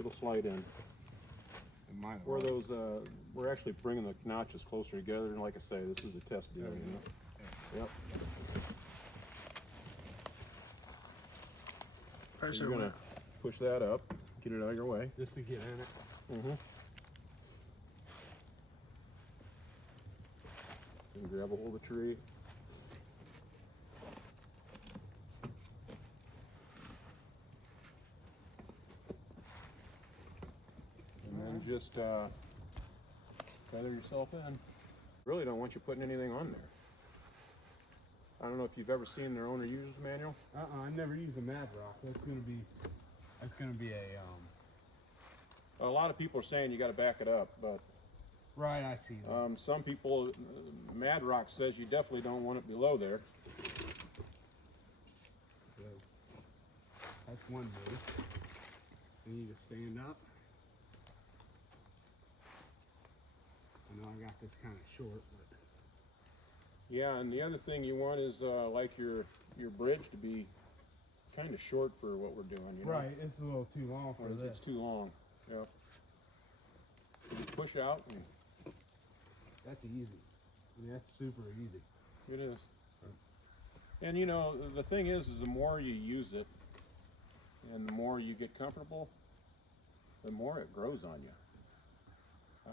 it'll slide in. Where those, we're actually bringing the notches closer together, and like I say, this is a test deal. You know? Yep. So you're gonna push that up, get it out of your way. Just to get in it. Mm-hmm. And grab a hold of the tree. And then just feather yourself in. Really don't want you putting anything on there. I don't know if you've ever seen their owner user's manual. I've never used a Mad Rock. That's gonna be A lot of people are saying you got to back it up, but right, I see that. some people, Mad Rock says you definitely don't want it below there. Good. That's one move. You need to stand up. I know I got this kind of short, but Yeah, and the other thing you want is like your bridge to be kind of short for what we're doing. You know? right, it's a little too long for this. It's too long. Yeah. You push out. And That's easy. I mean, that's super easy. it is. And you know, the thing is the more you use it, and the more you get comfortable, the more it grows on you.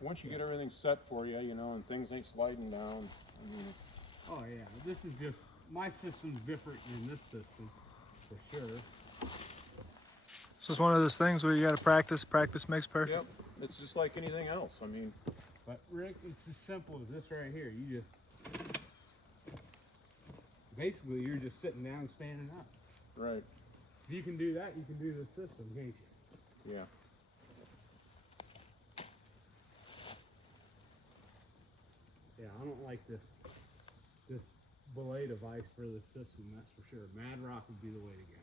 Once you get everything set for you, you know, and things ain't sliding down, I mean, Oh yeah, this is just, my system's different than this system, for sure. This is one of those things where you got to practice. Practice makes perfect. yep, it's just like anything else. I mean, But Rick, it's as simple as this right here. You just, basically you're just sitting down and standing up. right, If you can do that, you can do the system, can't you? yeah. Yeah, I don't like this belay device for the system, that's for sure. Mad Rock would be the way to go.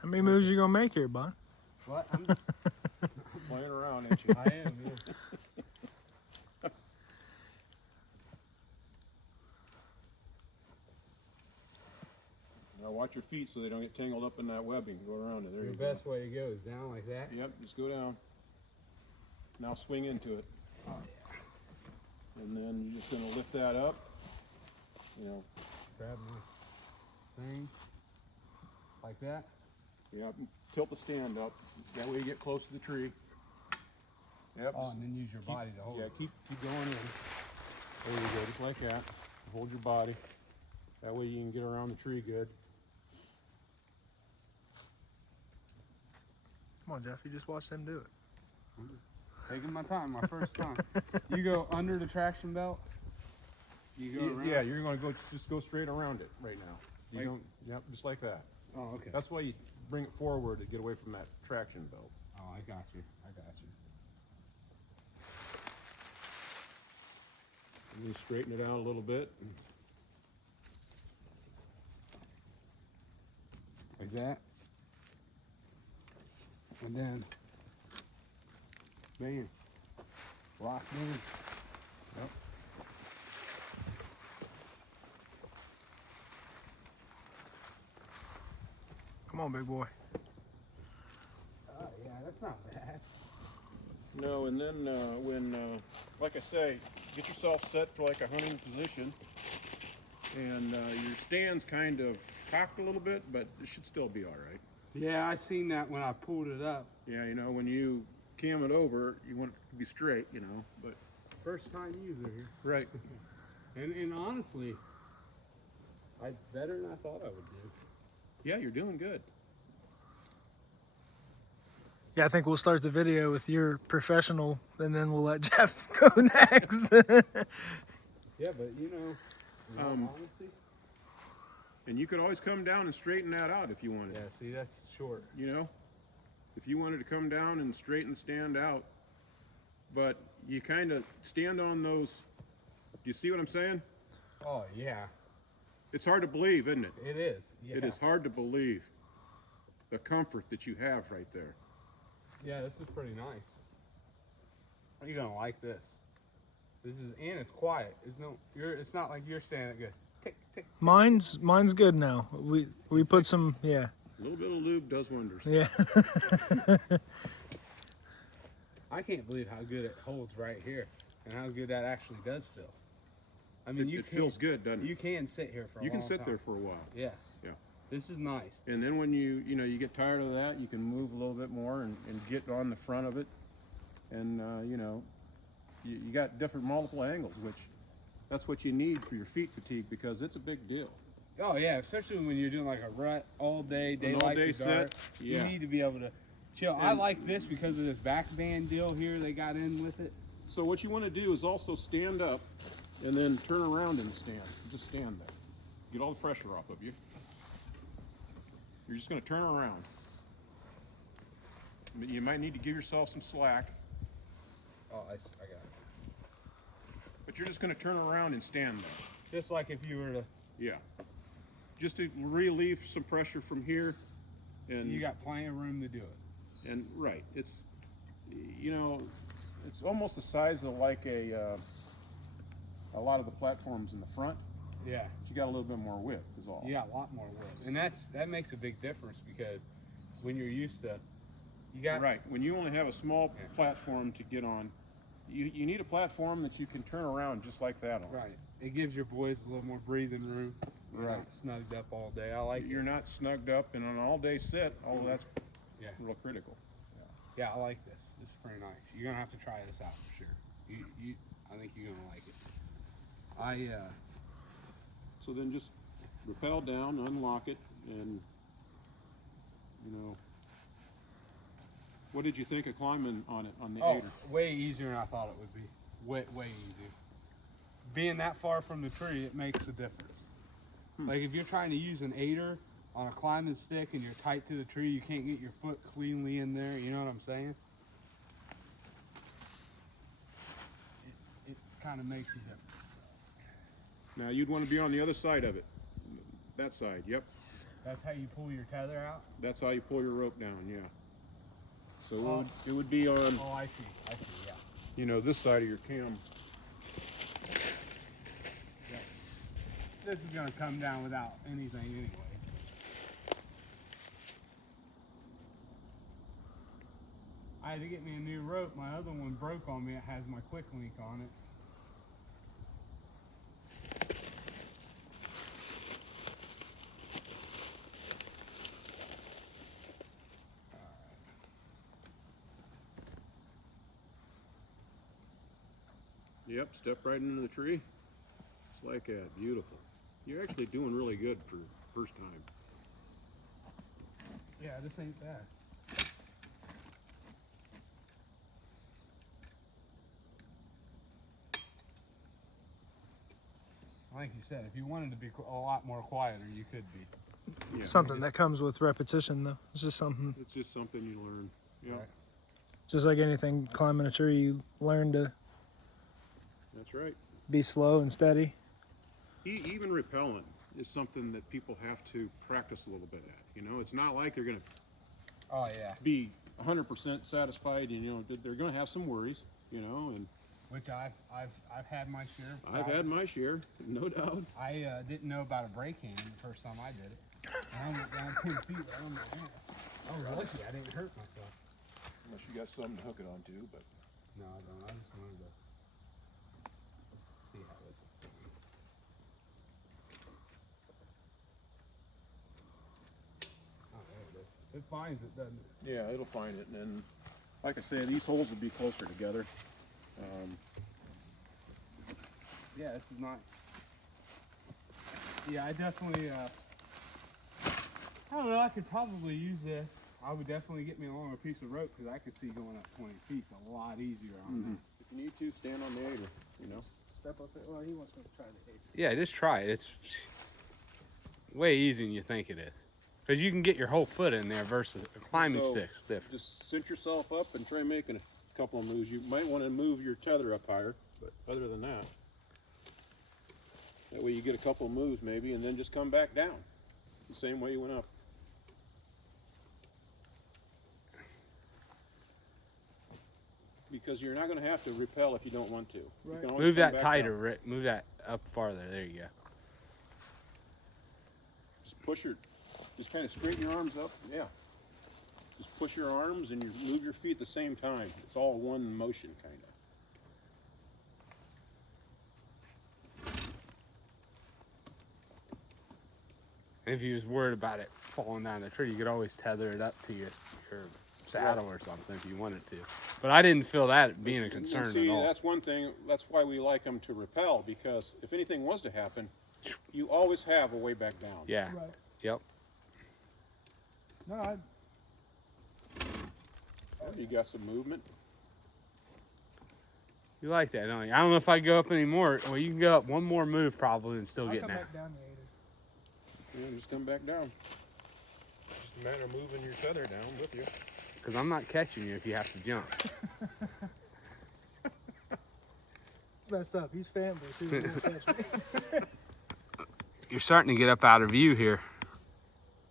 How many moves you gonna make here, Bon? What? I'm just, Playing around, ain't you? I am, yeah. Now watch your feet so they don't get tangled up in that webbing. Go around it. There The you best way to go is down like that. go. Yep, just go down. Now swing into it. Oh yeah. And then you're just going to lift that up. You know, Grab my thing like that. yep, tilt the stand up. That way you get close to the tree. Yep. Oh, and then use your body to hold Yeah, it. keep going in. There you go, just like that. Hold your body. That way you can get around the tree good. Come on, Jeff. You just watch them do it. Taking my time, my first time. You go under the traction belt. You go around. Yeah, you're going to just go straight around it right now. You Like- don't. Yep, just like that. Oh, okay. That's why you bring it forward to get away from that traction belt. Oh, I got you. I got you. And you straighten it out a little bit. Like that. And then, bam. Lock in. Yep. Come on, big boy. Yeah, that's not bad. No, and then when, like I say, get yourself set for like a hunting position, and your stand's kind of cocked a little bit, but it should still be all right. Yeah, I seen that when I pulled it up. Yeah, you know, when you cam it over, you want it to be straight, you know, but First time user here. right. And honestly, I better than I thought I would do. Yeah, you're doing good. Yeah, I think we'll start the video with your professional, and then we'll let Jeff go next. Yeah, but you know, in all honesty, And you could always come down and straighten that out if you wanted. yeah, see, that's short. You know, if you wanted to come down and straighten the stand out, but you kind of stand on those. Do you see what I'm saying? Oh, yeah, It's hard to believe, isn't it? it is. Yeah. It is hard to believe. the comfort that you have right there. Yeah, this is pretty nice. You're gonna like this. This is, and it's quiet. It's not like you're standing that goes tick tick. Mine's good now. We put some, yeah. A little bit of lube does wonders. Yeah. I can't believe how good it holds right here, and how good that actually does feel. I mean, It feels good, doesn't it? You can sit here for a You long can sit time. there for a while. Yeah. Yeah. This is nice. And then when you get tired of that, you can move a little bit more and get on the front of it. And, you got different multiple angles, which that's what you need for your feet fatigue, because it's a big deal. Oh yeah, especially when you're doing like a rut all day, daylight all-day to dark. sit, yeah. You need to be able to chill. I like this because of this back band deal here they got in with it. So what you want to do is also stand up and then turn around and stand. Just stand there. Get all the pressure off of you. You're just going to turn around. But you might need to give yourself some slack. Oh, I got it. But you're just going to turn around and stand there. Just like if you were to. Yeah. Just to relieve some pressure from here. And You got plenty of room to do it. And right, it's it's almost the size of like a lot of the platforms in the front. Yeah. But you got a little bit more width is all. You got a lot more width, and that makes a big difference because when you're used to, you got Right. When you only have a small platform to get on, you need a platform that you can turn around just like that on. Right. It gives your boys a little more breathing room. You're Right. not snugged up all day. I like You're it. not snugged up, and on an all-day sit, although that's Yeah. real critical. Yeah, I like this. This is pretty nice. You're gonna have to try this out for sure. I think you're gonna like it. So then just rappel down, unlock it, and what did you think of climbing on it on the Oh, aider? way easier than I thought it would be. Way easier. Being that far from the tree, it makes a difference. Like if you're trying to use an aider on a climbing stick and you're tight to the tree, you can't get your foot cleanly in there. You know what I'm saying? It kind of makes a difference. Now you'd want to be on the other side of it. That side, yep. That's how you pull your tether out? That's how you pull your rope down, yeah. So it would be on, Oh, I see, yeah. this side of your cam. This is gonna come down without anything anyway. I had to get me a new rope. My other one broke on me. It has my quick link on it. Yep, step right into the tree. It's like that, beautiful. You're actually doing really good for first time. Yeah, this ain't bad. Like you said, if you wanted to be a lot more quieter, you could be. Yeah, Something that comes with repetition, though. It's just something. it's just something you learn. Yeah, Right. Just like anything, climbing a tree, you learn to that's right. be slow and steady. Even rappelling is something that people have to practice a little bit at. It's not like they're going to Oh yeah. be 100% satisfied. And, they're going to have some worries. And Which I've had my share. Of I've had my share, no doubt. I didn't know about a brake hand the first time I did it. And I went down 10 feet right on my ass. I was lucky I didn't hurt myself. Unless you got something to hook it onto, but No, I don't. I just wanted to see how this is. Oh, there it is. It finds it, doesn't it? yeah, it'll find it. And then, like I say, these holes will be closer together. Yeah, this is nice. Yeah, I definitely, I don't know, I could probably use this. I would definitely get me a longer piece of rope because I could see going up 20 feet a lot easier on that. If you need to, stand on the aider. Step up it. Well, he wants me to try the 8. Yeah, just try it. It's way easier than you think it is. Because you can get your whole foot in there versus a climbing So, stick's different. Just cinch yourself up and try making a couple of moves. You might want to move your tether up higher, but other than that, that way you get a couple of moves maybe, and then just come back down the same way you went up. because you're not going to have to rappel if you don't want to. You Right. can always Move come that back tighter, down. Rick. Move that up farther. There you go. Just push your, just kind of straighten your arms up. Yeah. Just push your arms and you move your feet at the same time. It's all one motion, kind of. If you was worried about it falling down the tree, you could always tether it up to your saddle or something if you wanted to. But I didn't feel that being a concern And see, at all. that's one thing. That's why we like them to rappel, because if anything was to happen, you always have a way back down. Yeah. Right. Yep. No, You got some movement. You like that, don't you? I don't know if I go up anymore. Well, you can go up one more move probably and still I'll get come down. back down the Yeah, just come back down. Just a matter of moving your feather down with you. Because I'm not catching you if you have to jump. It's messed up. He's fanboy too. He won't catch me. You're starting to get up out of view here.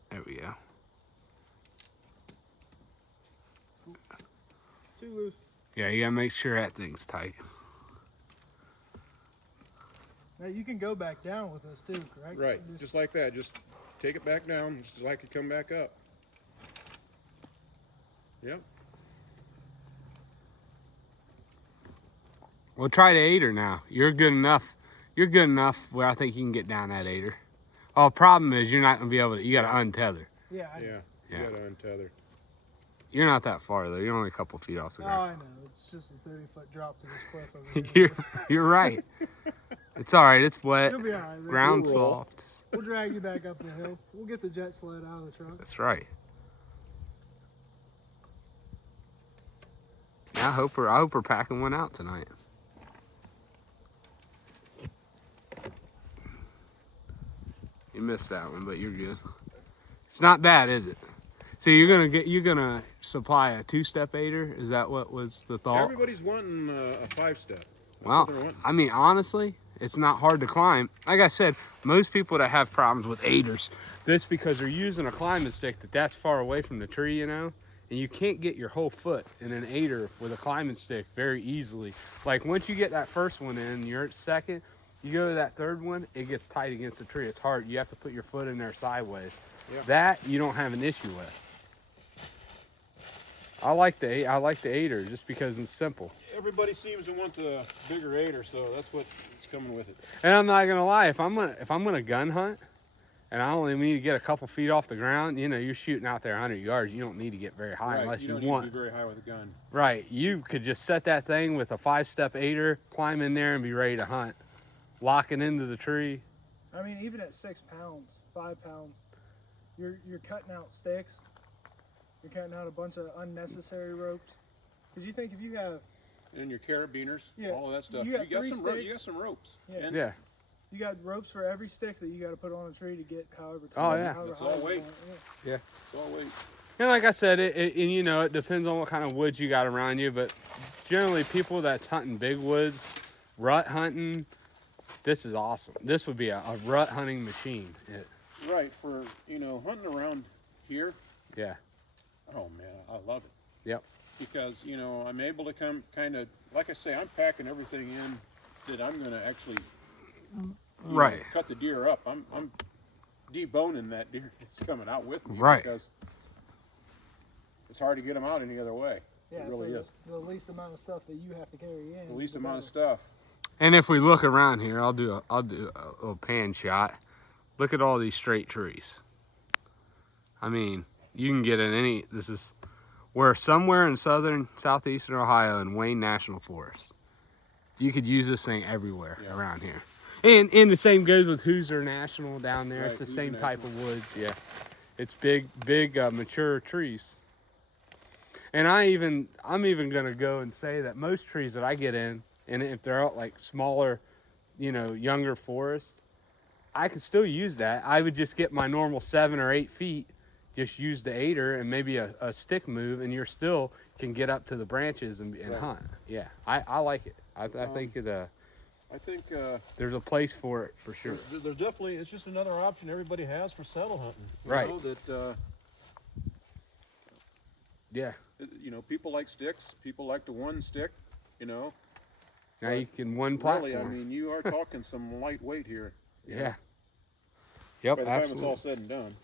There we go. Too loose. Yeah, you gotta make sure that thing's tight. Now you can go back down with us too, correct? Right, just like that. Just take it back down, just like it come back up. Yep. We'll try the 8er now. You're good enough. You're good enough where I think you can get down that 8er. Oh, problem is you're not gonna be able to. You gotta untether. Yeah, I know. Yeah. Yeah. You gotta untether. You're not that far though. You're only a couple feet off the Oh, ground. I know. It's just a 30-foot drop to this cliff over there. You're right. It's all right. It's wet. You'll be all right, Rick. Ground We'll roll. soft. We'll drag you back up the hill. We'll get the jet sled out of the truck. That's right. Yeah, I hope we're packing one out tonight. You missed that one, but you're good. It's not bad, is it? So you're gonna supply a 2-step 8er? Is that what was the thought? Everybody's wanting a 5-step. That's Well, what they're wanting. I mean, honestly, it's not hard to climb. Like I said, most people that have problems with 8ers, that's because they're using a climbing stick that's far away from the tree, you know? And you can't get your whole foot in an 8er with a climbing stick very easily. Like once you get that first one in, you're at second, you go to that third one, it gets tight against the tree. It's hard. You have to put your foot in there sideways. Yeah. That you don't have an issue with. I like the 8er just because it's simple. Everybody seems to want the bigger 8er, so that's what's coming with it. And I'm not gonna lie, if I'm gonna gun hunt, and I only need to get a couple feet off the ground, you know, you're shooting out there 100 yards. You don't need to get very high Right, unless you don't want. need to be very high with a gun. Right, you could just set that thing with a 5-step 8er, climb in there, and be ready to hunt. Lock it into the tree. I mean, even at 6 pounds, 5 pounds, you're cutting out sticks. You're cutting out a bunch of unnecessary ropes. Because you think if you have, And your carabiners, Yeah, all of that stuff. you got 3 you sticks. got some ropes. Yeah. And Yeah. you got ropes for every stick that you got to put on a tree to get however. Oh, yeah. however That's high all you weight. want it. Yeah. it's all weight. And like I said, and you know, it depends on what kind of woods you got around you, but generally people that's hunting big woods, rut hunting, this is awesome. This would be a rut hunting machine. Right, for, hunting around here, Yeah. oh man, I love it. Yep. Because, I'm able to come kind of, like I say, I'm packing everything in that I'm going to actually Right. cut the deer up. I'm deboning that deer that's coming out with me. Right. Because it's hard to get them out any other way. Yeah, It really so is. the least amount of stuff that you have to carry in. The least the amount of better. stuff. And if we look around here, I'll do a little pan shot. Look at all these straight trees. I mean, you can get in we're somewhere in southeastern Ohio in Wayne National Forest. You could use this thing everywhere Yeah. around here. And the same goes with Hoosier National down there. Right, It's the Hoosier same type of National. woods, yeah. It's big, mature trees. And I'm even gonna go and say that most trees that I get in, and if they're out like smaller, younger forest, I could still use that. I would just get my normal 7 or 8 feet, just use the 8er and maybe a stick move, and you're still can get up to the branches and Right. hunt. Yeah, I like it. I think I think there's a place for it for sure. there's definitely, it's just another option everybody has for saddle hunting. Right. That Yeah. you know, people like sticks. People like the one stick. You know, Now you can one platform. really, I mean, you are talking some lightweight here. you know, yeah. Yep. By the time Absolutely. it's all said and done.